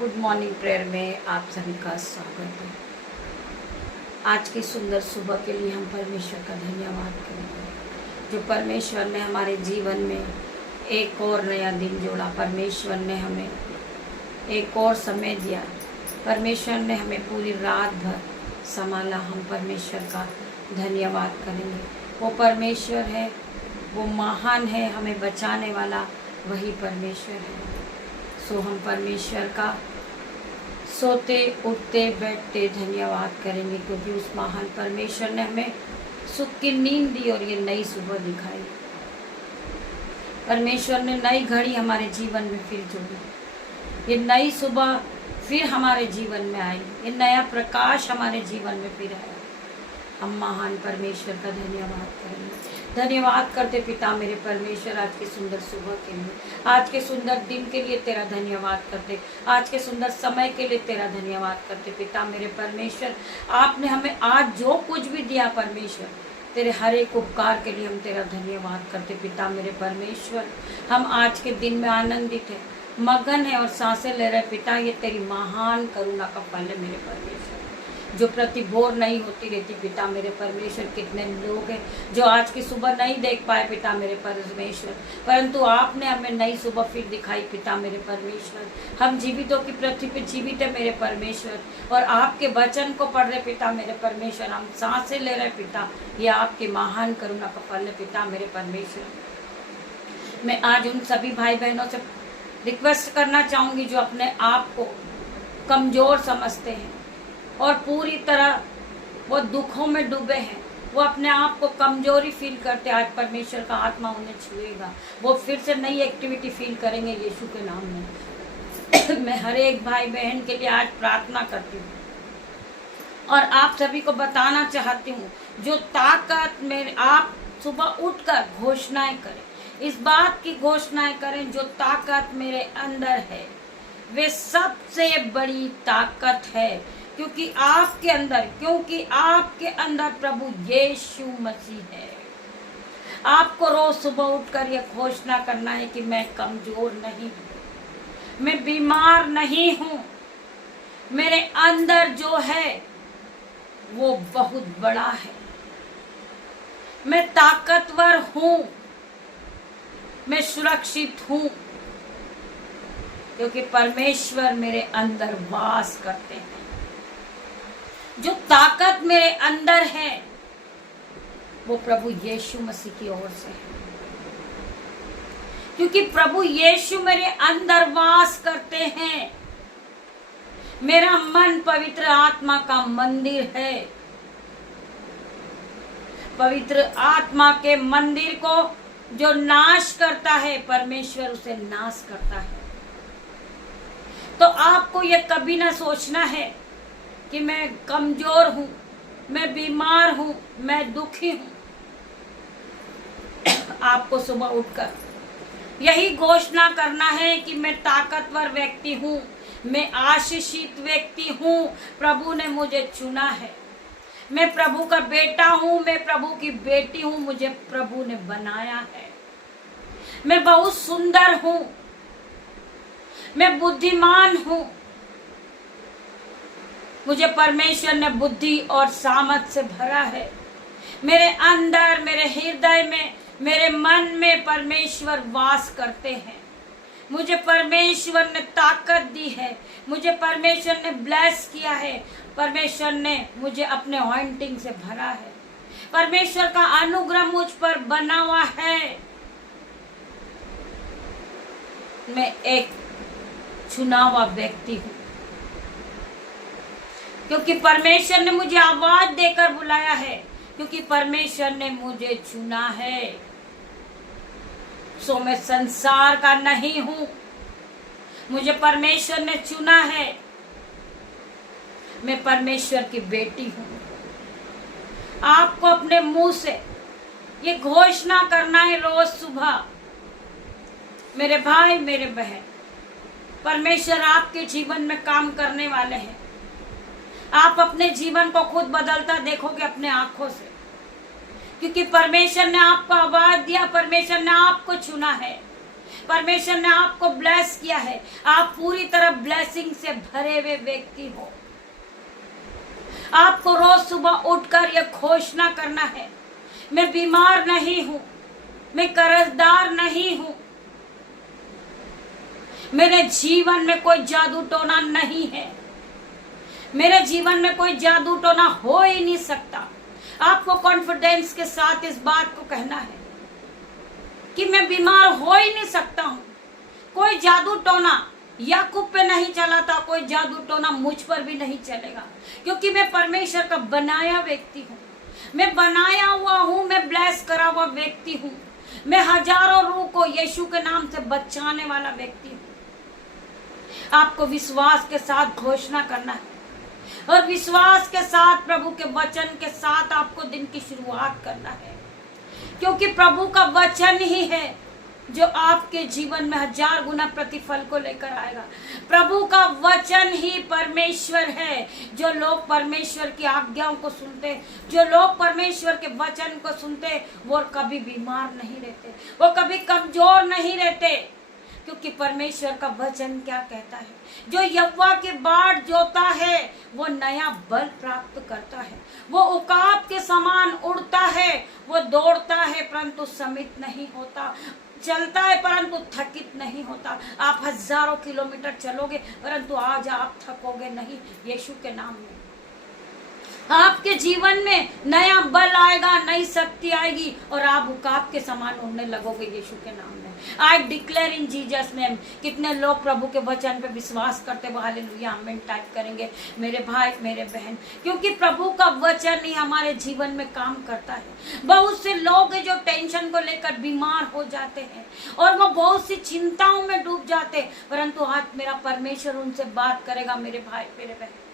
Good morning prayer में आप सभी का स्वागत है। आज की सुंदर सुबह के लिए हम परमेश्वर का धन्यवाद करेंगे, जो परमेश्वर ने हमारे जीवन में एक और नया दिन जोड़ा। परमेश्वर ने हमें एक और समय दिया। परमेश्वर ने हमें पूरी रात भर संभाला। हम परमेश्वर का धन्यवाद करेंगे। वो परमेश्वर है, वो महान है, हमें बचाने वाला वही परमेश्वर है। सो हम परमेश्वर का सोते उठते बैठते धन्यवाद करेंगे, क्योंकि उस महान परमेश्वर ने हमें सुख की नींद दी और ये नई सुबह दिखाई। परमेश्वर ने नई घड़ी हमारे जीवन में फिर जोड़ी। ये नई सुबह फिर हमारे जीवन में आई। ये नया प्रकाश हमारे जीवन में फिर आया। हम महान परमेश्वर का धन्यवाद करेंगे। धन्यवाद करते पिता मेरे परमेश्वर, आज के सुंदर सुबह के लिए, आज के सुंदर दिन के लिए तेरा धन्यवाद करते, आज के सुंदर समय के लिए तेरा धन्यवाद करते पिता मेरे परमेश्वर। आपने हमें आज जो कुछ भी दिया परमेश्वर, तेरे हर एक उपकार के लिए हम तेरा धन्यवाद करते पिता मेरे परमेश्वर। हम आज के दिन में आनंदित है, मगन है और सांसें ले रहे पिता। ये तेरी महान करुणा का फल है मेरे परमेश्वर, जो प्रतिभोर नहीं होती रहती पिता मेरे परमेश्वर। कितने लोग हैं जो आज की सुबह नहीं देख पाए पिता मेरे परमेश्वर, परंतु आपने हमें नई सुबह फिर दिखाई पिता मेरे परमेश्वर। हम जीवितों की पृथ्वी पे जीवित है मेरे परमेश्वर, और आपके वचन को पढ़ रहे पिता मेरे परमेश्वर। हम सांसें ले रहे पिता, ये आपके महान करुणा का फल है पिता मेरे परमेश्वर। मैं आज उन सभी भाई बहनों से रिक्वेस्ट करना चाहूँगी जो अपने आप को कमज़ोर समझते हैं और पूरी तरह वो दुखों में डूबे हैं, वो अपने आप को कमजोरी फील करते। आज परमेश्वर का आत्मा उन्हें छुएगा, वो फिर से नई एक्टिविटी फील करेंगे यीशु के नाम में। मैं हर एक भाई बहन के लिए आज प्रार्थना करती हूँ और आप सभी को बताना चाहती हूँ, जो ताकत मेरे, आप सुबह उठकर घोषणाएं करें, इस बात की घोषणाएं करें, जो ताकत मेरे अंदर है वे सबसे बड़ी ताकत है, क्योंकि आपके अंदर प्रभु यीशु मसीह है। आपको रोज सुबह उठकर यह घोषणा करना है कि मैं कमजोर नहीं हूँ, मैं बीमार नहीं हूँ, मेरे अंदर जो है वो बहुत बड़ा है, मैं ताकतवर हूँ, मैं सुरक्षित हूँ, क्योंकि परमेश्वर मेरे अंदर वास करते हैं। जो ताकत मेरे अंदर है वो प्रभु यीशु मसीह की ओर से है, क्योंकि प्रभु यीशु मेरे अंदर वास करते हैं। मेरा मन पवित्र आत्मा का मंदिर है। पवित्र आत्मा के मंदिर को जो नाश करता है, परमेश्वर उसे नाश करता है। तो आपको यह कभी ना सोचना है कि मैं कमजोर हूं, मैं बीमार हूं, मैं दुखी हूं। आपको सुबह उठकर यही घोषणा करना है कि मैं ताकतवर व्यक्ति हूं, मैं आशीषित व्यक्ति हूं, प्रभु ने मुझे चुना है, मैं प्रभु का बेटा हूं, मैं प्रभु की बेटी हूं, मुझे प्रभु ने बनाया है, मैं बहुत सुंदर हूं, मैं बुद्धिमान हूं, मुझे परमेश्वर ने बुद्धि और सामर्थ से भरा है। मेरे अंदर, मेरे हृदय में, मेरे मन में परमेश्वर वास करते हैं। मुझे परमेश्वर ने ताकत दी है, मुझे परमेश्वर ने ब्लेस किया है, परमेश्वर ने मुझे अपने ऑइंटिंग से भरा है, परमेश्वर का अनुग्रह मुझ पर बना हुआ है। मैं एक चुना हुआ व्यक्ति हूँ, क्योंकि परमेश्वर ने मुझे आवाज देकर बुलाया है, क्योंकि परमेश्वर ने मुझे चुना है। सो मैं संसार का नहीं हूं, मुझे परमेश्वर ने चुना है, मैं परमेश्वर की बेटी हूं। आपको अपने मुंह से ये घोषणा करना है रोज सुबह। मेरे भाई, मेरे बहन, परमेश्वर आपके जीवन में काम करने वाले हैं। आप अपने जीवन को खुद बदलता देखोगे अपने आंखों से, क्योंकि परमेश्वर ने आपको आवाज दिया, परमेश्वर ने आपको चुना है। परमेश्वर ने आपको ब्लेस किया है, आप पूरी तरह ब्लेसिंग से भरे हुए व्यक्ति हो। आपको रोज सुबह उठकर यह घोषणा करना है, मैं बीमार नहीं हूं, मैं कर्जदार नहीं हूं, मेरे जीवन में कोई जादू टोना नहीं है, मेरे जीवन में कोई जादू टोना हो ही नहीं सकता। आपको कॉन्फिडेंस के साथ इस बात को कहना है कि मैं बीमार हो ही नहीं सकता हूं। कोई जादू टोना याकूब पे नहीं चला था, कोई जादू टोना मुझ पर भी नहीं चलेगा, क्योंकि मैं परमेश्वर का बनाया व्यक्ति हूँ, मैं बनाया हुआ हूँ, मैं ब्लेस करा हुआ व्यक्ति हूँ, मैं हजारों रूह को यीशु के नाम से बचाने वाला व्यक्ति हूँ। आपको विश्वास के साथ घोषणा करना है और विश्वास के साथ प्रभु के वचन के साथ आपको दिन की शुरुआत करना है, क्योंकि प्रभु का वचन ही है जो आपके जीवन में 1000 गुना प्रतिफल को लेकर आएगा। प्रभु का वचन ही परमेश्वर है। जो लोग परमेश्वर की आज्ञाओं को सुनते, जो लोग परमेश्वर के वचन को सुनते, वो कभी बीमार नहीं रहते, वो कभी कमजोर नहीं रहते, क्योंकि परमेश्वर का वचन क्या कहता है, जो यहोवा की बाट जोता है वो नया बल प्राप्त करता है, वो उकाब के समान उड़ता है, वो दौड़ता है परंतु समित नहीं होता, चलता है परंतु थकित नहीं होता। आप हजारों किलोमीटर चलोगे परंतु आज आप थकोगे नहीं, यीशु के नाम में। आपके जीवन में नया बल आएगा, नई शक्ति आएगी और आप उकाब के समान उड़ने लगोगे यीशु के नाम में। I declare in Jesus name. कितने लोग प्रभु के वचन पे विश्वास करते हुए हालेलुया आमीन टाइप करेंगे मेरे भाई मेरे बहन, क्योंकि प्रभु का वचन ही हमारे जीवन में काम करता है। बहुत से लोग हैं जो टेंशन को लेकर बीमार हो जाते हैं और वो बहुत सी चिंताओं में डूब जाते, परंतु आज मेरा परमेश्वर उनसे बात करेगा मेरे भाई मेरे बहन।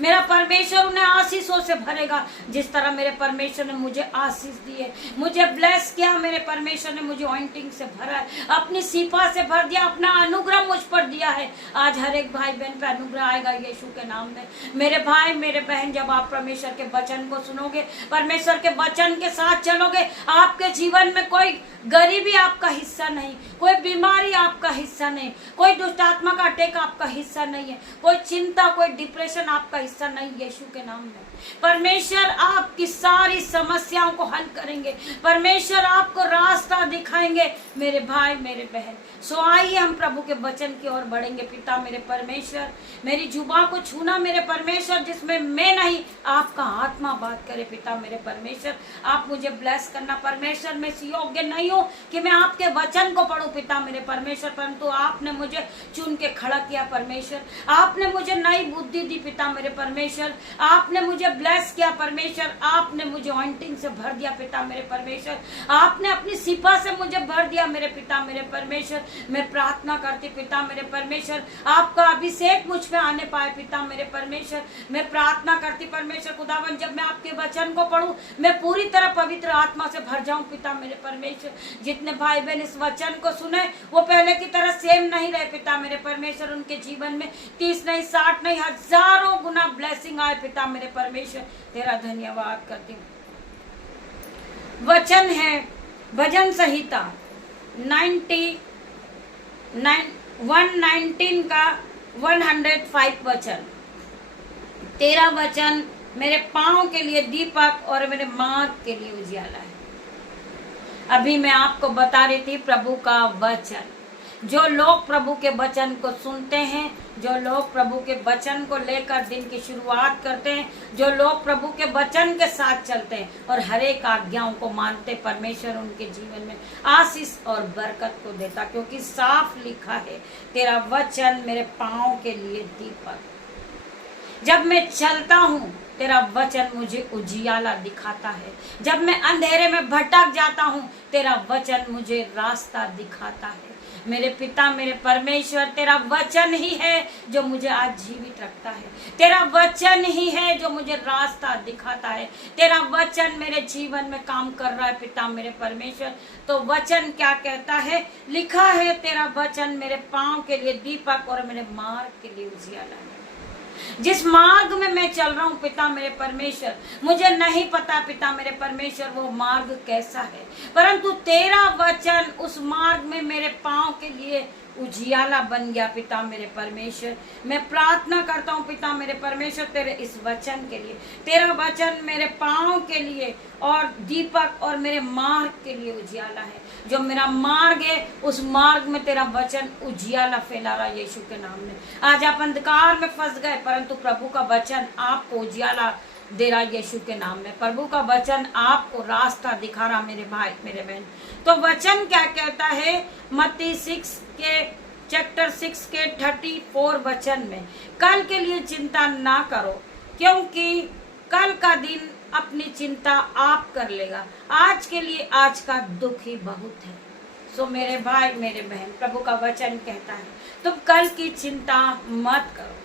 मेरा परमेश्वर उन्हें आशीषों से भरेगा, जिस तरह मेरे परमेश्वर ने मुझे आशीष दी है, मुझे ब्लेस किया, मेरे परमेश्वर ने मुझे ऑइंटिंग से भरा है, अपनी सीपा से भर दिया, अपना अनुग्रह मुझ पर दिया है। आज हर एक भाई बहन पे अनुग्रह आएगा यीशु के नाम में। मेरे भाई मेरे बहन, जब आप परमेश्वर के वचन को सुनोगे, परमेश्वर के वचन के साथ चलोगे, आपके जीवन में कोई गरीबी आपका हिस्सा नहीं, कोई बीमारी आपका हिस्सा नहीं, कोई दुष्ट आत्मा का अटैक आपका हिस्सा नहीं है, कोई चिंता कोई डिप्रेशन आपका हिस्सा नहीं, यीशु के नाम में। परमेश्वर आपकी सारी समस्याओं को हल करेंगे, परमेश्वर आपको रास्ता दिखाएंगे मेरे भाई मेरे बहन। सो आइए हम प्रभु के वचन की ओर बढ़ेंगे। पिता मेरे परमेश्वर, मेरी जुबान को छूना मेरे परमेश्वर, जिसमें मैं नहीं आपका आत्मा बात करे। पिता मेरे परमेश्वर, आप मुझे ब्लेस करना परमेश्वर। मैं योग्य नहीं हूँ कि मैं आपके वचन को पढ़ूं पिता मेरे परमेश्वर, परंतु आपने मुझे चुन के खड़ा किया परमेश्वर। आपने मुझे नई बुद्धि दी पिता मेरे परमेश्वर, आपने मुझे ब्लेस किया परमेश्वर, आपने मुझे ऑइंटिंग से भर दिया पिता मेरे परमेश्वर, आपने अपनी सिपा से मुझे भर दिया मेरे पिता मेरे परमेश्वर। मैं प्रार्थना करती पिता मेरे परमेश्वर, आपका अभिषेक मुझ पे आने पाए पिता मेरे परमेश्वर। मैं प्रार्थना करती परमेश्वर खुदावन, जब मैं आपके वचन को पढ़ूं, मैं पूरी तरह पवित्र आत्मा से भर जाऊं पिता मेरे परमेश्वर। जितने भाई बहन इस वचन को सुने, वो पहले की तरह सेम नहीं रहे पिता मेरे परमेश्वर। उनके जीवन में 30 नहीं 60 नहीं 1000 गुना ब्लेसिंग आए पिता मेरे परमेश्वर। तेरा धन्यवाद करती हूँ। वचन है भजन संहिता 119 का 105 वचन। तेरा वचन मेरे पांव के लिए दीपक और मेरे मार्ग के लिए उजियाला है। अभी मैं आपको बता रही थी प्रभु का वचन। जो लोग प्रभु के वचन को सुनते हैं, जो लोग प्रभु के वचन को लेकर दिन की शुरुआत करते हैं, जो लोग प्रभु के वचन के साथ चलते हैं और हर एक आज्ञाओं को मानते, परमेश्वर उनके जीवन में आशीष और बरकत को देता, क्योंकि साफ लिखा है तेरा वचन मेरे पांव के लिए दीपक। जब मैं चलता हूँ तेरा वचन मुझे उजियाला दिखाता है। जब मैं अंधेरे में भटक जाता हूँ, तेरा वचन मुझे रास्ता दिखाता है। मेरे पिता मेरे परमेश्वर, तेरा वचन ही है जो मुझे आज जीवित रखता है। तेरा वचन ही है जो मुझे रास्ता दिखाता है। तेरा वचन मेरे जीवन में काम कर रहा है पिता मेरे परमेश्वर। तो वचन क्या कहता है? लिखा है तेरा वचन मेरे पांव के लिए दीपक और मेरे मार्ग के लिए उजियाला है। जिस मार्ग में मैं चल रहा हूँ पिता मेरे परमेश्वर, मुझे नहीं पता पिता मेरे परमेश्वर वो मार्ग कैसा है, परंतु तेरा वचन उस मार्ग में मेरे पाँव के लिए उजियाला बन गया पिता मेरे परमेश्वर। मैं प्रार्थना करता हूँ पिता मेरे परमेश्वर तेरे इस वचन के लिए, तेरा वचन मेरे पाँव के लिए और दीपक और मेरे मार्ग के लिए उजियाला है। जो मेरा मार्ग है उस मार्ग में तेरा वचन उजियाला फैला रहा यीशु के नाम में। आज आप अंधकार में फंस गए, परंतु प्रभु का वचन आपको उजियाला दे रहा यीशु के नाम में। प्रभु का वचन आपको रास्ता दिखा रहा मेरे भाई मेरे बहन। तो वचन क्या कहता है मत्ती 6 के चैप्टर 6 के 34 वचन में, कल के लिए चिंता ना करो क्योंकि कल का दिन अपनी चिंता आप कर लेगा, आज के लिए आज का दुख ही बहुत है। सो मेरे भाई मेरे बहन, प्रभु का वचन कहता है तुम कल की चिंता मत करो,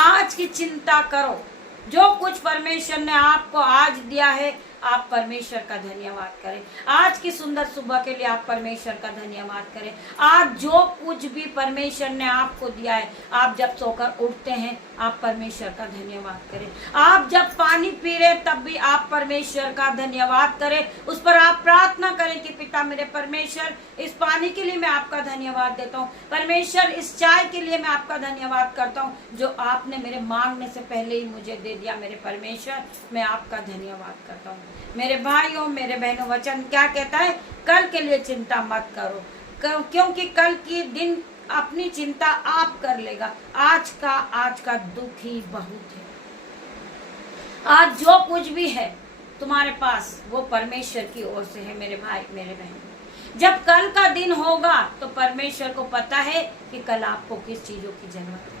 आज की चिंता करो। जो कुछ परमेश्वर ने आपको आज दिया है आप परमेश्वर का धन्यवाद करें। आज की सुंदर सुबह के लिए आप परमेश्वर का धन्यवाद करें। आज जो कुछ भी परमेश्वर ने आपको दिया है, आप जब सोकर उठते हैं आप परमेश्वर का धन्यवाद करें। आप जब पानी पी रहे तब भी आप परमेश्वर का धन्यवाद करें। उस पर आप प्रार्थना करें कि पिता मेरे परमेश्वर इस पानी के लिए मैं आपका धन्यवाद देता हूँ, परमेश्वर इस चाय के लिए मैं आपका धन्यवाद करता हूँ जो आपने मेरे मांगने से पहले ही मुझे दे दिया। मेरे परमेश्वर मैं आपका धन्यवाद करता हूँ। मेरे भाइयों मेरे बहनों, वचन क्या कहता है? कल के लिए चिंता मत करो क्योंकि कल की दिन अपनी चिंता आप कर लेगा, आज का दुख ही बहुत है। आज जो कुछ भी है तुम्हारे पास वो परमेश्वर की ओर से है मेरे भाई मेरे बहन। जब कल का दिन होगा तो परमेश्वर को पता है कि कल आपको किस चीजों की जरूरत है।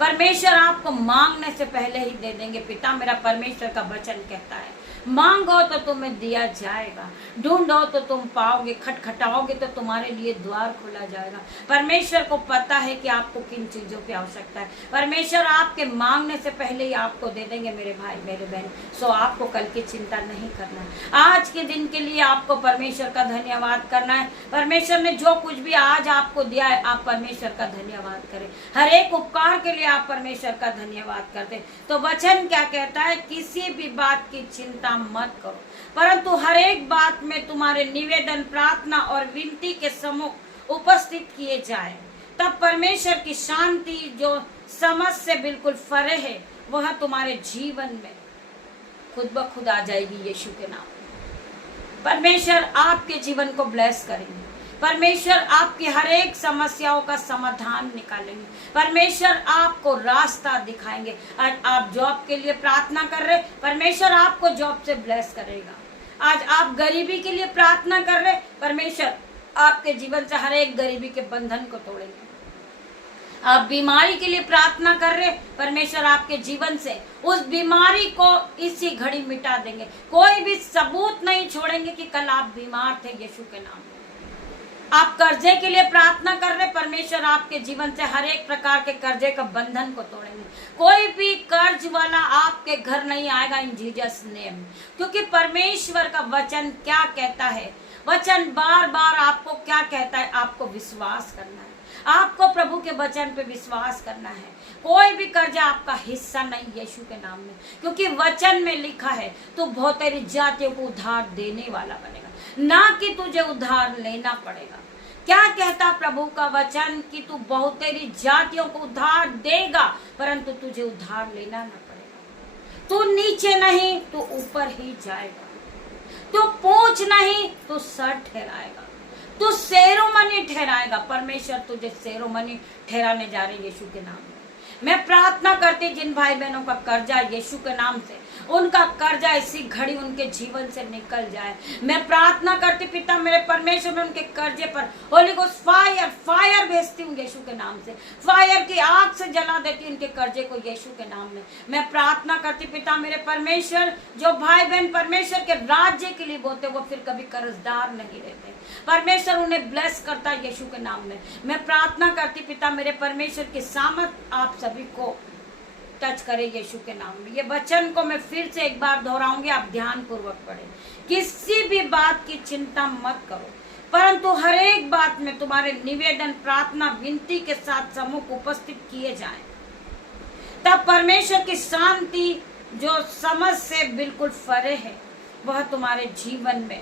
परमेश्वर आपको मांगने से पहले ही दे देंगे। पिता मेरा परमेश्वर का वचन कहता है मांगो तो तुम्हें दिया जाएगा, ढूंढो तो तुम पाओगे, खटखटाओगे तो तुम्हारे लिए द्वार खोला जाएगा। परमेश्वर को पता है कि आपको किन चीजों की आवश्यकता है। परमेश्वर आपके मांगने से पहले ही आपको दे देंगे मेरे भाई मेरे बहन। सो आपको कल की चिंता नहीं करना है। आज के दिन के लिए आपको परमेश्वर का धन्यवाद करना है। परमेश्वर ने जो कुछ भी आज आपको दिया है आप परमेश्वर का धन्यवाद करें। हर एक उपकार के लिए आप परमेश्वर का धन्यवाद करते। तो वचन क्या कहता है? किसी भी बात की चिंता मत करो, परंतु हर एक बात में तुम्हारे निवेदन प्रार्थना और विनती के सम्मुख उपस्थित किए जाए, तब परमेश्वर की शांति जो समझ से बिल्कुल परे है वह तुम्हारे जीवन में खुद ब खुद आ जाएगी यीशु के नाम में। परमेश्वर आपके जीवन को ब्लेस करेंगे। परमेश्वर आपकी हर एक समस्याओं का समाधान निकालेंगे। परमेश्वर आपको रास्ता दिखाएंगे। आज आप जॉब के लिए प्रार्थना कर रहे, परमेश्वर आपको जॉब से ब्लेस करेगा। आज आप गरीबी के लिए प्रार्थना कर रहे, परमेश्वर आपके जीवन से हर एक गरीबी के बंधन को तोड़ेंगे। आप बीमारी के लिए प्रार्थना कर रहे, परमेश्वर आपके जीवन से उस बीमारी को इसी घड़ी मिटा देंगे। कोई भी सबूत नहीं छोड़ेंगे कि कल आप बीमार थे यीशु के नाम में। आप कर्जे के लिए प्रार्थना कर रहे, परमेश्वर आपके जीवन से हर एक प्रकार के कर्जे का बंधन को तोड़ेंगे। कोई भी कर्ज वाला आपके घर नहीं आएगा इन जीसस नेम, क्योंकि परमेश्वर का वचन क्या कहता है? वचन बार बार आपको क्या कहता है? आपको विश्वास करना है। आपको प्रभु के वचन पे विश्वास करना है। कोई भी कर्जा आपका हिस्सा नहीं यीशु के नाम में, क्योंकि वचन में लिखा है तू बहुतेरी जातियों को उधार देने वाला बनेगा, ना कि तुझे उधार लेना पड़ेगा। क्या कहता प्रभु का वचन कि तू बहुतेरी जातियों को उधार देगा, परंतु तुझे उधार लेना ना पड़ेगा। तू नीचे नहीं तू ऊपर ही जाएगा, तू पूंछ नहीं तू सर ठहराएगा, तू सेरोमनी ठहराएगा। परमेश्वर तुझे सेरोमनी ठहराने जा रहे यीशु के नाम में। मैं प्रार्थना करती जिन भाई बहनों का कर्जा यीशु के नाम से, उनका कर्जा इसी घड़ी उनके जीवन से निकल जाए। मैं प्रार्थना करती पिता मेरे परमेश्वर में उनके कर्जे पर होली गोस्ट फायर भेजती हूँ यीशु के नाम से। फायर की आग से जला देती उनके कर्जे को यीशु के नाम में। मैं प्रार्थना करती पिता मेरे परमेश्वर, जो भाई बहन परमेश्वर के राज्य के लिए बोलते वो फिर कभी कर्जदार नहीं रहते। परमेश्वर उन्हें ब्लेस करता है यीशु के नाम में। मैं प्रार्थना करती पिता मेरे परमेश्वर की सामर्थ आप सभी को टच करे यीशु के नाम में। ये वचन को मैं फिर से एक बार दोहराऊंगी, आप ध्यान पूर्वक पढ़ें। किसी भी बात की चिंता मत करो, परंतु हर एक बात में तुम्हारे निवेदन प्रार्थना विनती के साथ सम्मुख उपस्थित किए जाएं, तब परमेश्वर की शांति जो समझ से बिल्कुल परे है वह तुम्हारे जीवन में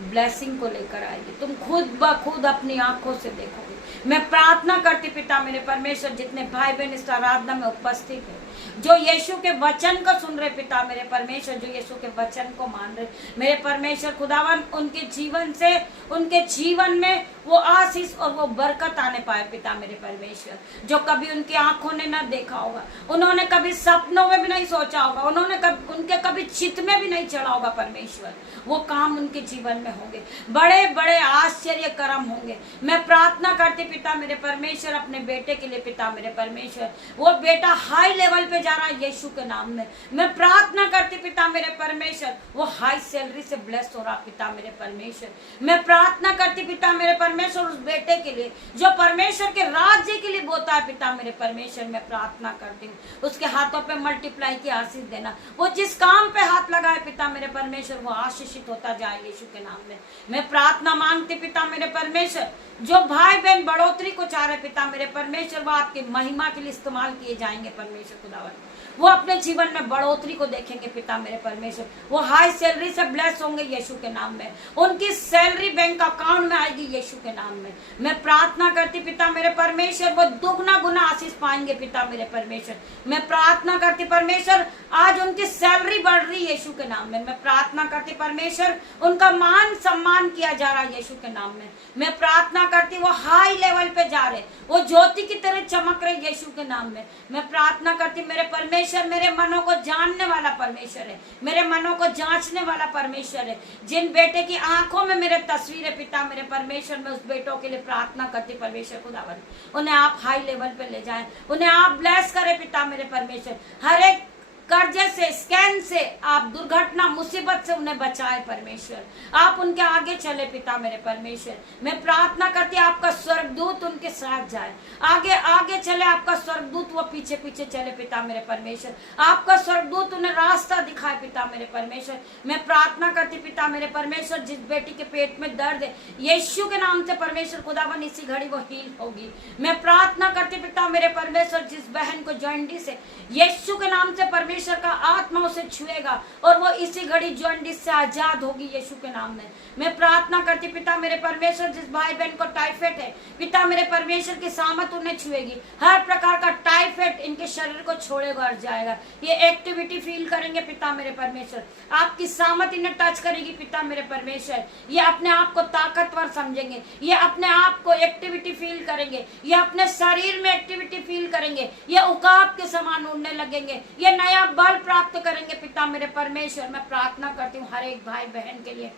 ब्लेसिंग को लेकर आएगी। तुम खुद ब खुद अपनी आंखों से देखोगे। मैं प्रार्थना करती पिता मेरे परमेश्वर, जितने भाई बहन इस आराधना में उपस्थित है, जो यीशु के वचन को सुन रहे पिता मेरे परमेश्वर, जो यीशु के वचन को मान रहे मेरे परमेश्वर खुदावन, उनके जीवन से, उनके जीवन में वो आशीष और वो बरकत आने पाए पिता मेरे परमेश्वर। जो कभी उनकी आंखों ने ना देखा होगा, उन्होंने कभी सपनों में भी नहीं सोचा होगा, उन्होंने उनके कभी चित में भी नहीं चढ़ा होगा परमेश्वर, वो काम उनके जीवन में होंगे। बड़े बड़े आश्चर्य कर्म होंगे। मैं प्रार्थना करती पिता मेरे परमेश्वर अपने बेटे के लिए पिता मेरे परमेश्वर, वो बेटा हाई लेवल पे जा रहा है यीशु के नाम में। मैं प्रार्थना करती पिता मेरे परमेश्वर, वो हाई सैलरी से ब्लेस हो रहा पिता मेरे परमेश्वर। मैं प्रार्थना करती पिता मेरे परमेश्वर उस बेटे के लिए जो परमेश्वर के राज्य के लिए बोता है पिता मेरे परमेश्वर। मैं प्रार्थना करती हूँ उसके हाथों पे मल्टीप्लाई की आशीष देना, वो जिस काम पे हाथ लगाए पिता मेरे परमेश्वर वो आशीषित होता जाए यीशु के नाम में। मैं प्रार्थना मांगती पिता मेरे परमेश्वर, जो भाई बहन बढ़ोतरी को चाह रहे पिता मेरे परमेश्वर, वो आपकी महिमा के लिए इस्तेमाल किए जाएंगे परमेश्वर खुदावन। वो अपने जीवन में बढ़ोतरी को देखेंगे पिता मेरे परमेश्वर, वो हाई सैलरी से ब्लेस होंगे यीशु के नाम में। उनकी सैलरी बैंक अकाउंट में आएगी यीशु के नाम में। मैं प्रार्थना करती पिता मेरे परमेश्वर, वो दुगना गुना आशीष पाएंगे पिता मेरे परमेश्वर। मैं प्रार्थना करती परमेश्वर, आज उनकी सैलरी बढ़ रही है यीशु के नाम में। मैं प्रार्थना करती परमेश्वर, उनका मान सम्मान किया जा रहा है यीशु के नाम में। मैं प्रार्थना करती वो हाई लेवल पे जा रहे, वो ज्योति की तरह चमक रहे यीशु के नाम में। मैं प्रार्थना करती मेरे परमेश्वर, मेरे मनों को जानने वाला परमेश्वर है, मेरे मनों को जांचने वाला परमेश्वर है। जिन बेटे की आंखों में मेरे तस्वीर है पिता मेरे परमेश्वर, मैं उस बेटों के लिए प्रार्थना करती परमेश्वर खुदावन, उन्हें आप हाई लेवल पे ले जाएं, उन्हें आप ब्लेस करें पिता मेरे परमेश्वर। हर एक कर्जे से, स्कैन से, आप दुर्घटना मुसीबत से उन्हें बचाए परमेश्वर। आप उनके आगे चले पिता मेरे परमेश्वर। मैं प्रार्थना करती आपका स्वर्गदूत उनके साथ जाए, आगे आगे चले आपका स्वर्गदूत, वो पीछे पीछे चले पिता मेरे परमेश्वर। आपका स्वर्गदूत उन्हें रास्ता दिखाए पिता मेरे परमेश्वर। मैं प्रार्थना करती पिता मेरे परमेश्वर, जिस बेटी के पेट में दर्द है यीशु के नाम से परमेश्वर खुदावन इसी घड़ी वो हील होगी। मैं प्रार्थना करती पिता मेरे परमेश्वर, जिस बहन को जॉन्डिस है यीशु के नाम से परमेश्वर का आत्मा उसे छुएगा और वो इसी घड़ी जॉन्डिस से आजाद होगी यीशु के नाम में। मैं प्रार्थना करती पिता मेरे परमेश्वर, जिस भाई बहन को टाइफाइड है पिता मेरे परमेश्वर की सामत उन्हें छुएगी। हर प्रकार का टाइफाइड इनके शरीर को छोड़ेगा और जाएगा। ये एक्टिविटी फील करेंगे पिता मेरे परमेश्वर, आपकी सामत इन्हें टच करेगी पिता मेरे परमेश्वर। ये अपने आप को ताकतवर समझेंगे, ये अपने आप को एक्टिविटी फील करेंगे, ये अपने शरीर में एक्टिविटी फील करेंगे, ये उकाब के समान उड़ने लगेंगे, ये नया बल प्राप्त करेंगे पिता मेरे परमेश्वर। मैं प्रार्थना करती हूँ हर एक भाई बहन के लिए,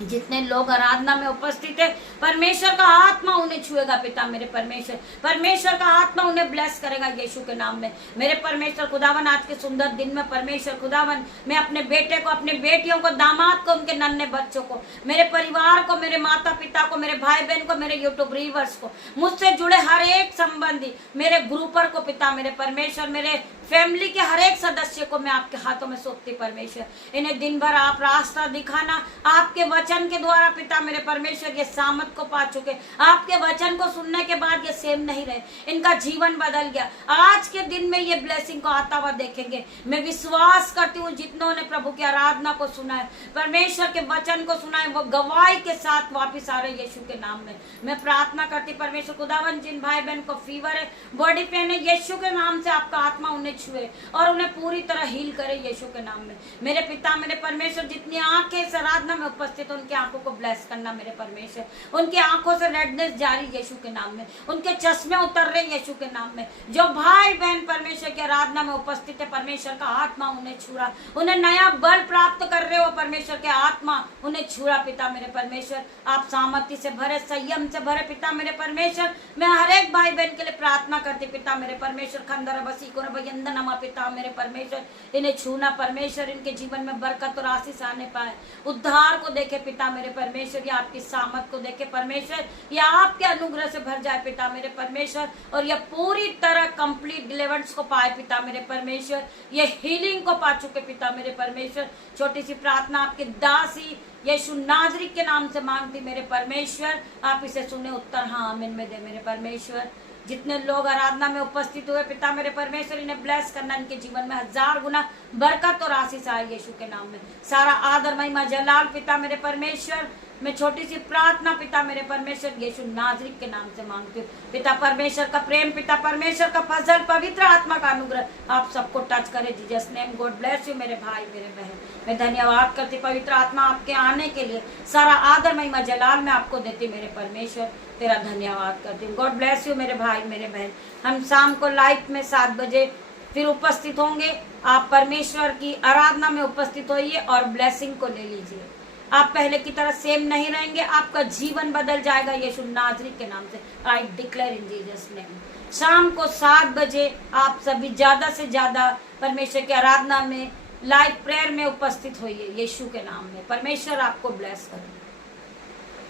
जितने लोग आराधना में उपस्थित है, परमेश्वर का आत्मा उन्हें छुएगा पिता मेरे परमेश्वर। परमेश्वर का आत्मा उन्हें ब्लेस करेगा यीशु के नाम में। मेरे परमेश्वर खुदावन, आज के सुंदर दिन में परमेश्वर खुदावन, मैं अपने बेटे को, अपनी बेटियों को, दामाद को, उनके नन्हे बच्चों को, मेरे परिवार को, मेरे माता पिता को, मेरे भाई बहन को, मेरे यूट्यूब व्यूअर्स को, मुझसे जुड़े हर एक संबंधी, मेरे ग्रुपर को पिता मेरे परमेश्वर, मेरे फैमिली के हर एक सदस्य को मैं आपके हाथों में सौंपती परमेश्वर। इन्हें दिन भर आप रास्ता दिखाना, आपके वचन के द्वारा पिता मेरे परमेश्वर ये सामत को पा चुके, आपके वचन को सुनने के बाद ये सेम नहीं रहे, इनका जीवन बदल गया। आज के दिन में ये ब्लेसिंग को आता हुआ देखेंगे। मैं विश्वास करती हूँ जितनों ने प्रभु की आराधना को सुना है, परमेश्वर के वचन को सुना है, वो गवाही के साथ वापिस आ रहे यीशु के नाम में। मैं प्रार्थना करती परमेश्वर खुदावन, जिन भाई बहन को फीवर है, बॉडी पेन है, यीशु के नाम से आपका आत्मा उन्हें छुए और उन्हें पूरी तरह हील करे यीशु के नाम में। मेरे पिता मेरे परमेश्वर, जितनी आंखें इस आराधना में उपस्थित, उनकी आंखों को ब्लेस करना मेरे परमेश्वर। उनकी आंखों से रेडनेस जारी यीशु के नाम में, उनके चश्मे उतर रहे यीशु के नाम में। जो भाई बहन परमेश्वर की आराधना में उपस्थित है, परमेश्वर का आत्मा उन्हें छुरा, उन्हें नया बल प्राप्त कर रहे हो परमेश्वर के आत्मा उन्हें छुरा पिता मेरे परमेश्वर। आप सामर्थ्य से भरे, संयम से भरे पिता मेरे परमेश्वर। मैं हर एक भाई बहन के लिए प्रार्थना करती पिता मेरे परमेश्वर। खंदर बसी को नमा पिता मेरे परमेश्वर, इन्हें छूना परमेश्वर, इनके जीवन में बरकत और आशीष आने पाए, उद्धार को देखे पिता मेरे परमेश्वर, ये आपकी सामत को देखे परमेश्वर, ये आपके अनुग्रह से भर जाए पिता मेरे परमेश्वर, और ये पूरी तरह कंप्लीट डिलीवरेंस को पाए पिता मेरे परमेश्वर, ये हीलिंग को पा चुके पिता मेरे परमेश्वर। छोटी सी प्रार्थना आपके दासी यीशु नाजरी के नाम से मांगती मेरे परमेश्वर, आप इसे सुने, उत्तर हाँ आमीन में दे मेरे परमेश्वर। जितने लोग आराधना में उपस्थित हुए पिता मेरे परमेश्वर, इन्हें ब्लेस करना, इनके जीवन में 1000 गुना बरकत और आशीष आए यीशु के नाम में। सारा आदर महिमा जलाल पिता मेरे परमेश्वर, मैं छोटी सी प्रार्थना पिता मेरे परमेश्वर यीशु नाजरी के नाम से मांगती हूँ। पिता परमेश्वर का प्रेम, पिता परमेश्वर का फजल, पवित्र आत्मा का अनुग्रह आप सबको टच करे Jesus name. God bless you मेरे भाई मेरे बहन। मैं धन्यवाद करती पवित्र आत्मा आपके आने के लिए। सारा आदर महिमा जलाल मैं आपको देती मेरे परमेश्वर, तेरा धन्यवाद करती हूँ। गॉड ब्लेस यू मेरे भाई मेरे बहन। हम शाम को लाइव में 7 बजे फिर उपस्थित होंगे। आप परमेश्वर की आराधना में उपस्थित होइए और ब्लेसिंग को ले लीजिए। आप पहले की तरह सेम नहीं रहेंगे, आपका जीवन बदल जाएगा यीशु नाजरी के नाम से। I declare in Jesus name. शाम को 7 बजे आप सभी ज्यादा से ज्यादा परमेश्वर की आराधना में लाइव प्रेयर में उपस्थित होइए यीशु के नाम में। परमेश्वर आपको ब्लेस करे।